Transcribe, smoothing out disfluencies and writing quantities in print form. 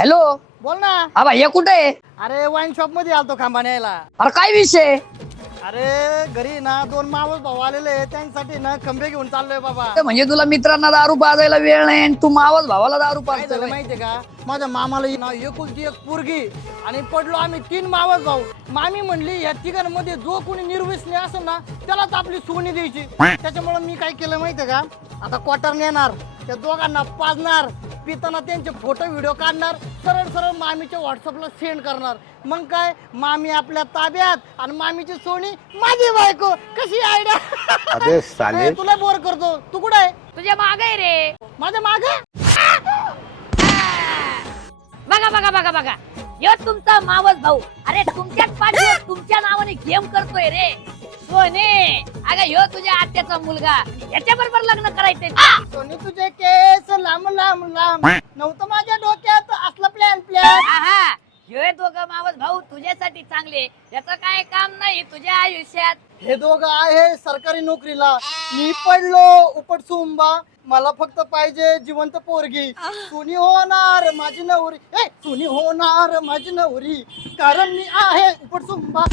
Hello. बोल ना. हा भाई कुठे आहे? अरे वाईन शॉप मध्ये आलतो खांबा न्यायला. अरे काय विषय? अरे घरी ना 2 मावस भाऊ आलेले त्यांसाठी ना खंबे घेऊन चाललोय बाबा. ते म्हणजे तुला मित्रांना दारू पाजायला वेळ नाही आणि तू मावस भावाला दारू काय झालं पाजतोय? माहितीये का, माझ्या मामाला ना एकुलती एक पोरगी आणि पडलो आम्ही 3 मावस भाऊ. मामी म्हणली या तिघांमध्ये जो कोणी निर्व्यसनी असेल ना त्यालाच आपली सोनी द्यायची. त्याच्यामुळे मी काय केलं माहितीये का, आता क्वार्टर नेणार, त्या दोघांना पाजणार, पिताना त्यांचे फोटो व्हिडिओ काढणार, सरळ सरळ मामीच्या व्हॉट्सअपला सेंड करणार. मग काय, मामी आपल्या ताब्यात आणि मामीची सोनी माझी बायको. कशी आयडिया? अबे साले. तुला बोर करतो. तू कुठे आहे? तुझ्या मागे आहे रे. माझ्या मागे. बघा बघा बघा बघा, यो तुमचा मावस भाऊ. अरे तुमच्याच पाठीवर तुमच्या नावाने गेम करतोय रे. सोने, अगं ह्यो तुझ्या आत्याचा मुलगा, याच्या बरोबर लग्न करायचंय. सोनी तुझे केस लांब लांब लांब, नव्हतं माझ्या डोक्यात असला प्लॅन. आहा, ह्यो दोघं मावस भाऊ तुझ्यासाठी चांगले, याचं काय काम नाही तुझ्या आयुष्यात. हे दोघं आहे सरकारी नोकरीला, मी पडलो उपटसुंबा. मला फक्त पाहिजे जिवंत पोरगी. सोनी होणार माझी नवरी. सोनी होणार माझी नवरी, कारण मी आहे उपटसुंबा.